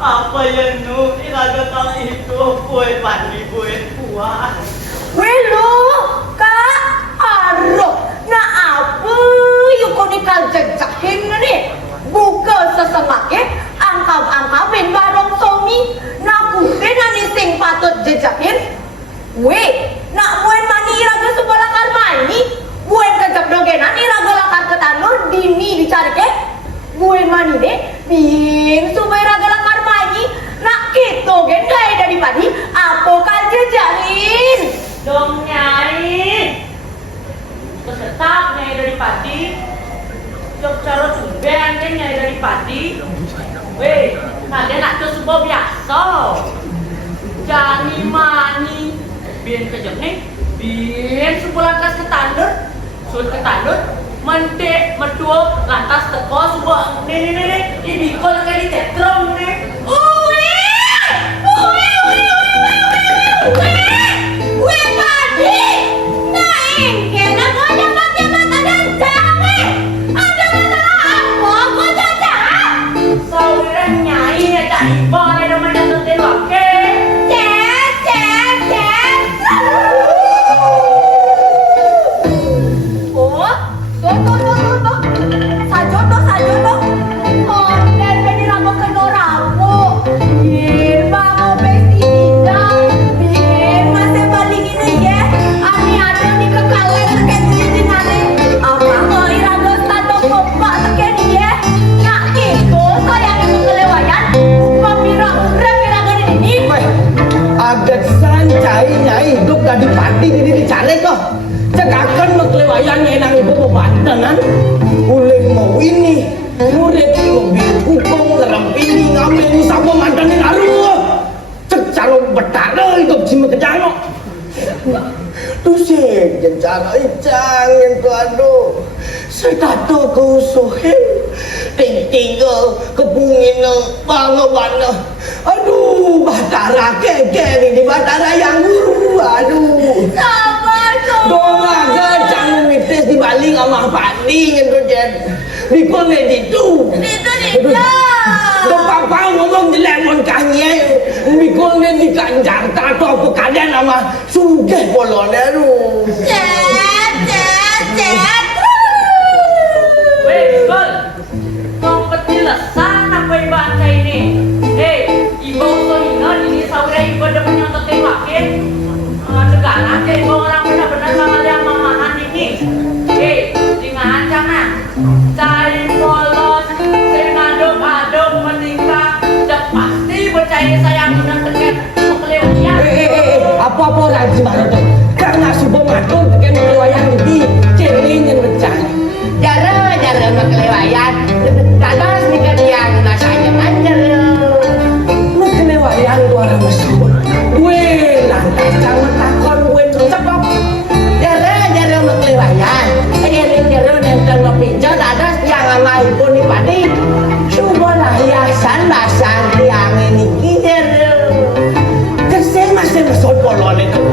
Apa yang nu iraga tang itu kue pandi kue puas. Welo, kak, aro, na apa yung kunikal jagjakin na ni? Buka sesemakin, angkap-angkapin barong somi, nakutin na ni sing patut jajakin. Weh, nak buat mani iraga sebelah karmani, buat kejap dogenan iraga lakar ketanur dini dicari ke? Buat mani deh, bin supaya iraga lakar mani, nak gitu gendai dari padi, apa kal jajalin? Dong nyai, kesetak nyai dari padi, jok cara tumben kan nyai dari padi. Weh, nanti nak tu sebuah biasa, jani mani, biar kejap nih, biar sebuah lantas ketandur, sulit ketandur, mentek, medua, lantas teko sebuah nih, ini kau lagi di tetrom nih. Hidup gak dipati jadi dicari kok cekakan meklewayan enang ibu pebantanan boleh mau ini murid lebih hukum dalam ini ngambil ini sama mantanin aduh cek calon betara hidup cima kejano tuh sih jangan jangan tuh aduh saya tato keusuhin tinggal kepungin bangga aduh batara keke di batara yang guru aduh Sabar dong agak jangan mitis dibalik sama paling itu jen bikon itu dong papa ngomong di lemon kanye bikon di kanjar tato apa kalian sama sugeh polon aduh Weh, Gol, kau petilasan apa yang baca ini? Hei, ibu sohina ini saudara ibu ada menyontok tembakin negara ke ibu orang benar-benar mengalir mamahan ini. Hei, jangan jangan cari polos, sengaduk-aduk menikah, dan pasti percaya sayang dengan tekan mengkelewanya. Apa orang gimana tuh? Karena subuh matur tekan mengkelewayang di celing yang bencana. Jara mekelewayan tadas nikah dia nasanya manjer mekelewayan itu orang mesum gue lantas jangan takon gue cepok jara mekelewayan jara nenteng ngepinjau tadas yang ngamai pun di padi subolah hiasan basan yang ini jara kesel masih mesut polon itu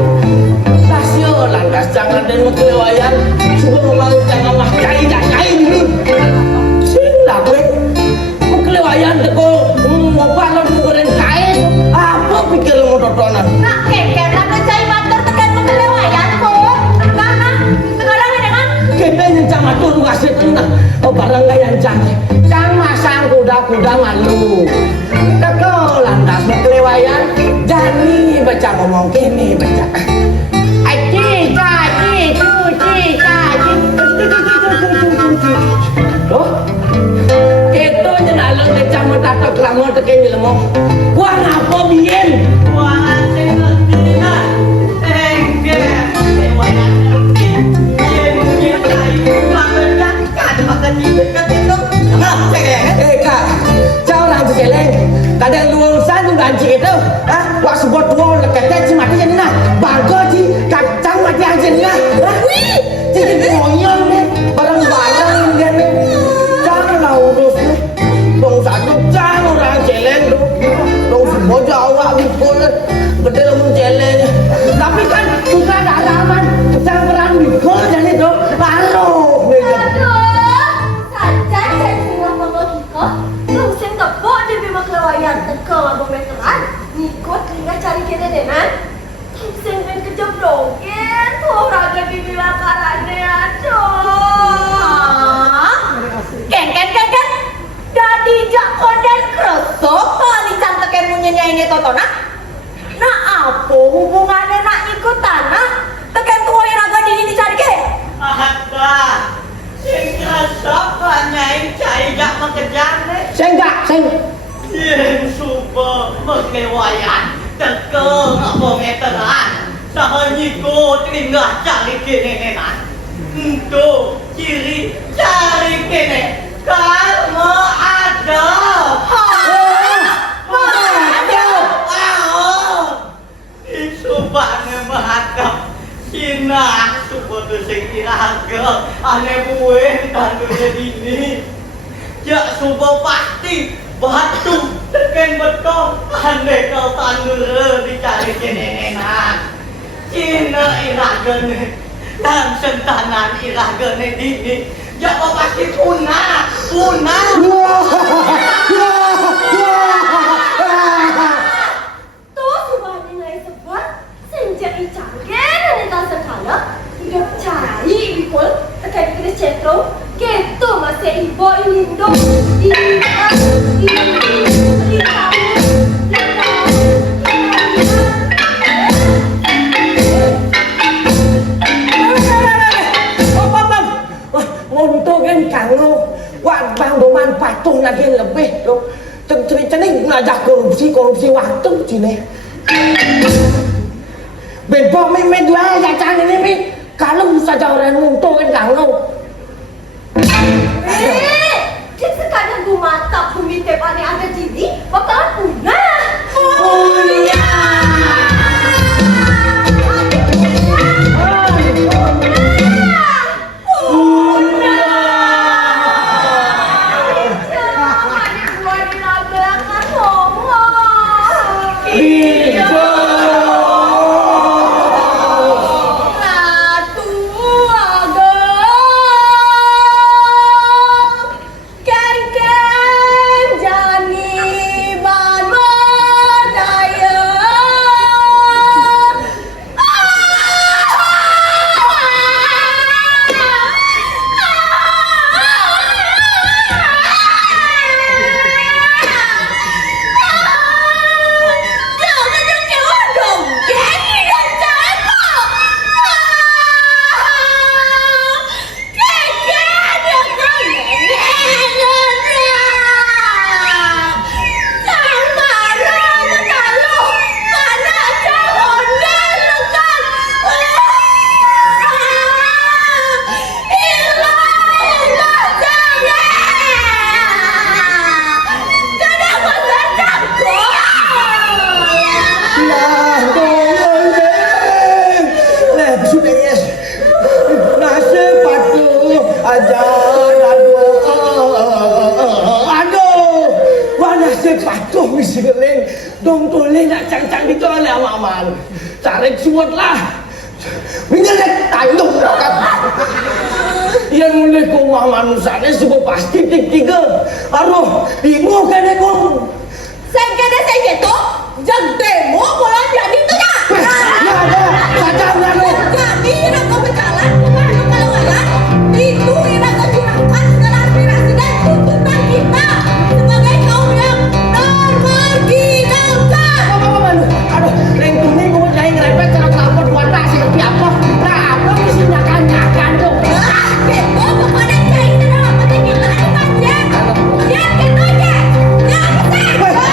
tasyo lantas jangan dan mekelewayan subuh memang jangan mah cai ini sila gue mekelewayan teko mau balon goreng kain apa pikir mau tontonan nak keket nak cai matur tekan mekelewayan kok karena sekarang ini kan kete nyencang matur ngasih tenang oh barang gayan canggih cang masang kuda-kuda malu teko lantas mekelewayan jani baca ngomong kini baca aci caci cuci caci loh itu jenalung kecamatan tato kelamu teken ilmu gua ngapa bien Wah, tidak, enggak, semuanya Sing Yen suba pegawaian teko apa meteran sahanyiko tinggal cari kene nenan untuk ciri cari kene kamu ada Subane mahakam Sina suba sing iraga ane buwe tandune dini ya suba pasti batu teken betul ane kau tandur dicari kenenan Cina iragane dan sentanan iragane dini ya pasti punah tuh subahnya ngai sebut senjak icanggen neta sekala hidup cari bikul tekan kena cetro gitu masih ibu indung untuk kan kalau bang doman patung lagi lebih loh cenik ngajak korupsi waktu sini benpok mi dua jajan ini mi kalau saja orang untuk kan kalau sekadang gue mantap bumi tepane ada jadi bakalan punah dong tulen nak cang-cang di tol aman tarik suat lah minyak tayung kan yang mulai ko manusia ni suka pasti tiga aduh bingung kan aku saya kena saya gitu jam demo bola jadi tu ya ada kacau lalu jadi nak kau berjalan kalau ada itu ira kecurangan segala aspirasi dan tuntutan kita sebagai kaum yang termarginalkan. Aduh, leng tuni kau cai ngerepet kalau lapor wadah sih tapi apa? Nah, apa mesti nyakan tuh? Gitu, pokoknya cai itu dalam penting kita itu aja. Ya gitu aja. Ya bisa.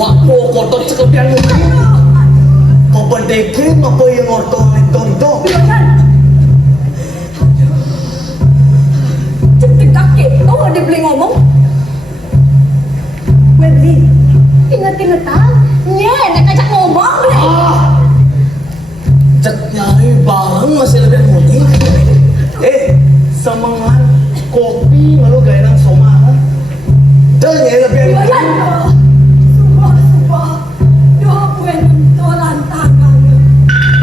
Waktu kotor cekepian muka. Pembedeke apa yang ngortong itu? Cepet kakek, kau ada boleh ngomong? Wendy, ingat-ingat ah, nak ajak ngomong deh. Cek nyari barang masih lebih murni. Semangat kopi malu gaya nang soma. Dan yang lebih Yoyan, sumpah, doa bukan untuk lantangan.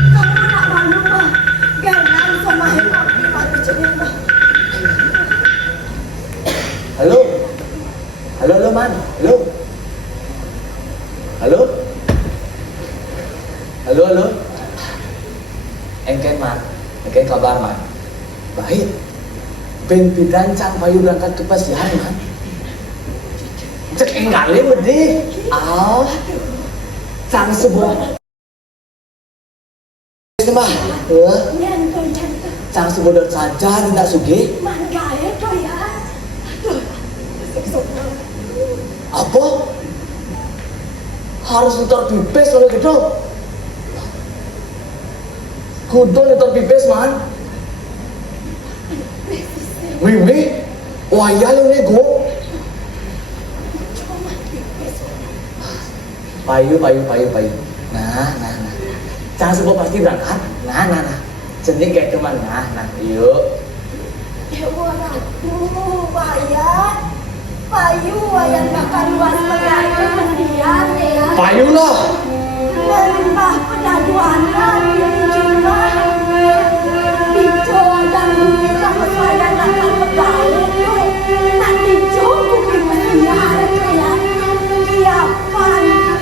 Kamu nak malu mah, ganang sama kopi mati cerita. Halo, halo man, halo. Engken man, engken kabar man. Baik. Ben pidan cang payu berangkat ke pasihan man. Cek enggale mede. Cang sebuah. Ini mah, Nyantai cantik, cang sebuah saja tidak suge. manggaya tuh ya. Aduh, Apa? Harus nyetor pipes oleh gitu. Kudu nyetor pipes man. Wiwi, waya lu nego. Payu. Nah. Jangan sebab pasti berangkat. Nah. Jenik kayak teman. Nah. Yuk. Dewa ratu, wayan bakal luas pengaruh pendian ya. Payu lah. Lembah pedaduanan yang jumlah Bijo dan bisa wayan bakal pegawai itu. Nanti bukti pendian ya. Persiapan itu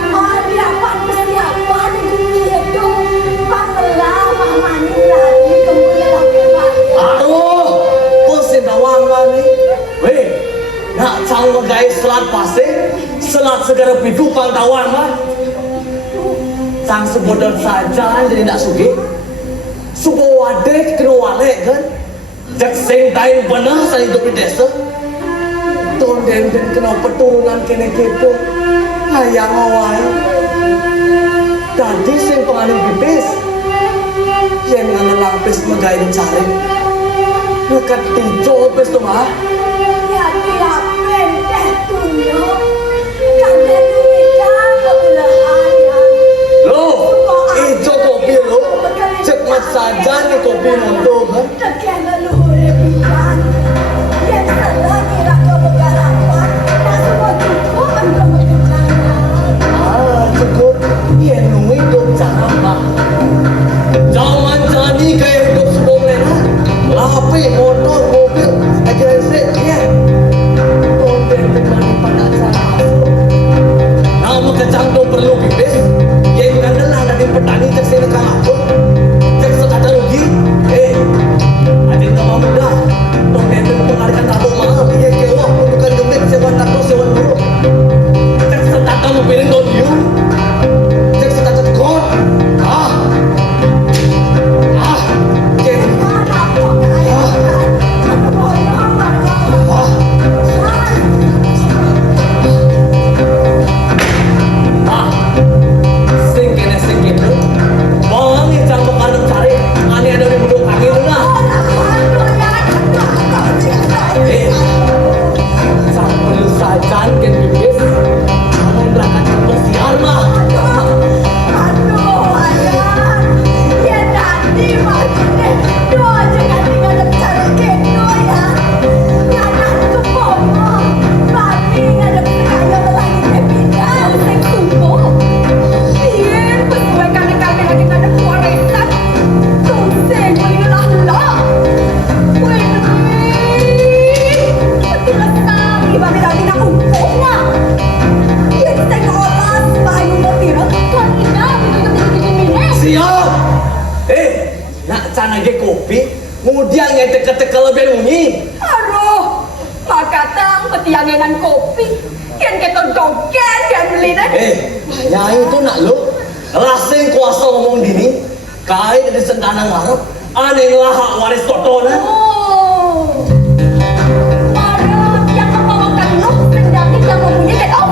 Pamelah mamanya lagi kemudian laki-laki. Aduh, pusing tawang kan nih. Weh, nak cang guys selat pasir, selat segera pitu pantauan kan. Cang sebodor saja jadi nak sugi. Supo wadet kena walek kan. Jak sing tain benar saya hidup di desa. Tonden kena peturunan kene gitu. Hayang awal. Tadi sing pengalim pipis. Yang ngana lampis magain cari. Nekat tijo pes tu mah. Ya tiap pendek tunjuk karena dunia kebelahan Lo, ijo kopi lo. Cepat saja ni kopi untuk kan. tekan leluhur bukan yang salah kira kebegarapan tak semua cukup untuk mengenanya. Cukup. Ia nui dok sama. Jangan jadi kayak hidup sebelum lena. Lapi motor mobil aja set ya. Tonden kembali pada cara. Nama kecang tu perlu pipis. Yang ngandalah dari petani cek sini kang aku. Cek sekata rugi. Adik nama muda. Tonden mengarahkan tabu maaf. Ia kewah bukan gemik sewa takut sewa dulu. Cek sekata mau pilih don you. Cek sekata kau. Cek. Sing kene. Bang, yang bakal cari. Ani ada di buduk angin tu lah. Sang perlu sajan kan bibis. Kamu berangkat ke pesiar mah. Aduh, ayah, ya tadi maksudnya doa jangan tinggal bicara gitu ya. Nganak tu bomo, mati ngadep kaya lagi kepindah, sing subuh. Iya, sesuaikan kami lagi ngadep warisan. Tumseng, boleh lah. Wih, betul sekali, bagi lagi nak umpungnya. Yang saya olah bayu mobil, tuan ina begini. Siap. Nak cana ge kopi. Kemudian yang teka-teka lebih bunyi. Aduh, makatang petiangenan kopi. Yang kita dogen dan beli deh. Nyai itu nak lo. Rasing kuasa ngomong dini. Kait dari sentana ngarep. Aneh lahak waris totona. Oh, marah yang kepalakan lu sendiri yang mempunyai oh.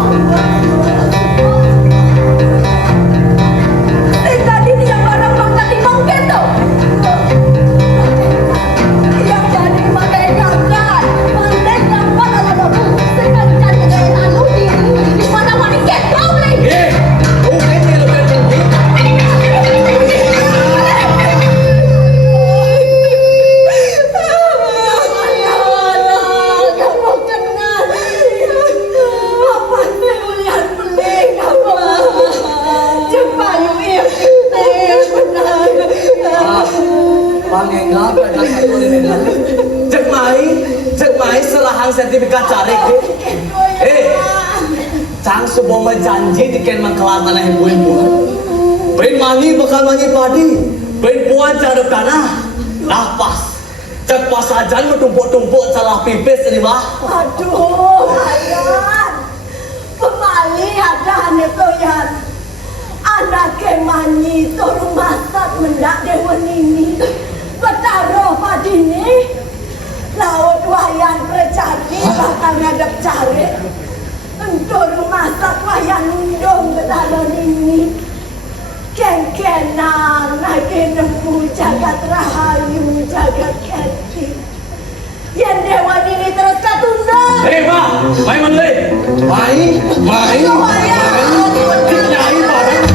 sertifikat cari ke. Cang sebuah janji diken mengkelar tanah ibu-ibu. Pen mangi bakal mangi padi. Pen puan cadep tanah. Lah pas. Cek pas ajan menumpuk-tumpuk salah pipis ini mah. Aduh, Ayan. Kembali ada itu Yan. Anak kemanyi tolong masak mendak dewa nini. Betaroh padini. Laut wayan percari bakal ngadep cari. Tolong masak wayan undung betaroh nini. Ken-kenan lagi nemu jagat rahayu jagat keti. Yang dewa nini terus katunda. Pak, main mana? Main. Nyari barang.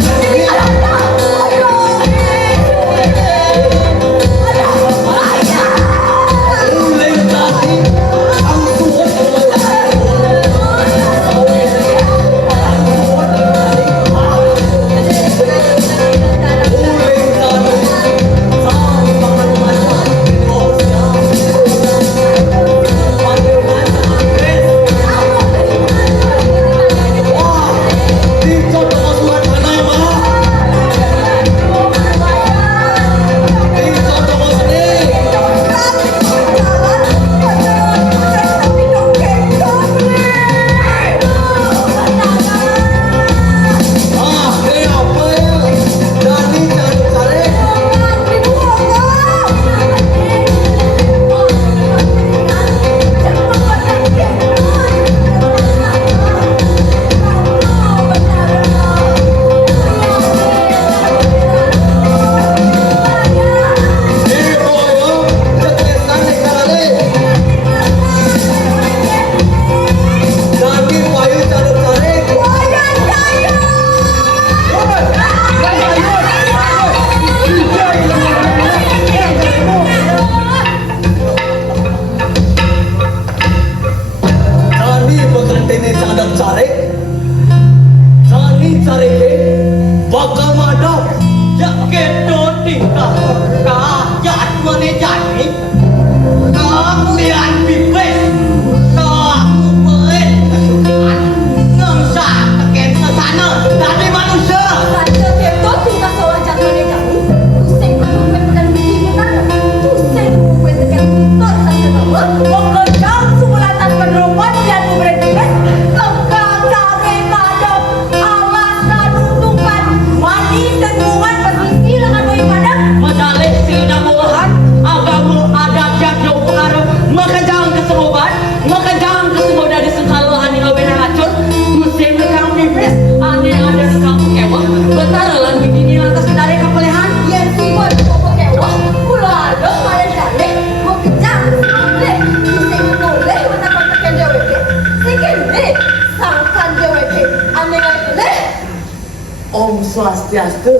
Om Swastiastu.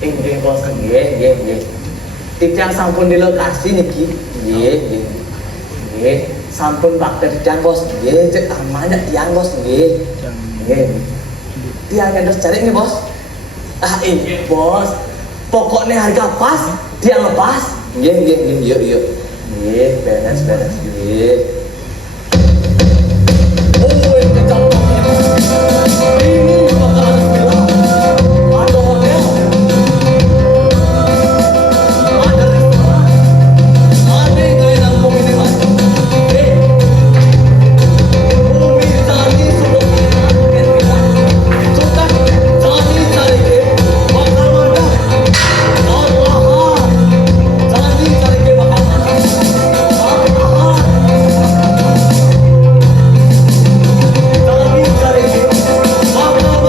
Inggih bos, nggih. Titiang sampun di lokasi niki. Nggih. Sampun bakter titiang bos. Nggih, cek amanah tiang bos nggih. Nggih. Tiang terus cari nih bos. Inggih bos. Pokoknya harga pas, tiang lepas. Nggih, yuk. Nggih, beres nggih. Oh, kecapoknya. Ini bakalan sebelah. Ada hotel, ada restoran, ada yang kalian nangkong ini mas. Bumi tani sudah kita, sudah tani cari ke, bakal ada, Allah, tani cari ke bakal ada, Allah. Tani cari ke, bakal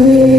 Wih,